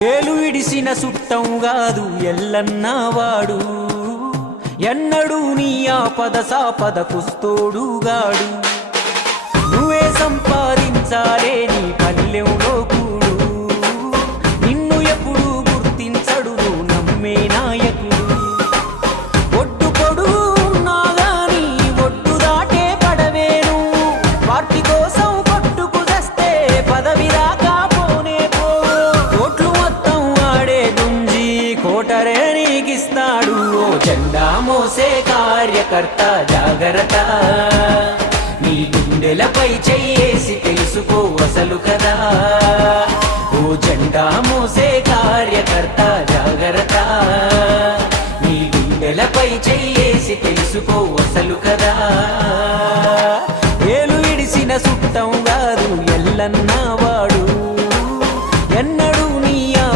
ఏలు విడిసిన సుట్టం గాదు ఎల్లన్నవాడు, ఎన్నడూ నీ ఆపద సాపద కుస్తోడుగాడు. నువ్వే సంపాదించాలే నీ పల్లెంలో కూడు, నిన్ను ఎప్పుడు గుర్తించడు నువ్వు నమ్మే నాయకుడు. ఒడ్డు పొడుగు ఉన్నా గాని ఒడ్డు దాటే పడవేను, పార్టీ కోసం కొట్టుకు తెస్తే పదవి రాకా పోనే పో. ఓట్లు మొత్తం వాడే గుంజి కోటరే నీకిస్తాడు. ఓ జెండా మోసే కార్యకర్త జాగ్రత్త, నీ గుండెలపై చెయ్యేసి తెలుసుకో అసలు కదా. ఓ జెండా మోసే కార్యకర్త జాగ్రత్త, నీ గుండెలపై చెయ్యేసి తెలుసుకో అసలు కదా. ఏలు ఇడిసిన సుట్టం గాదు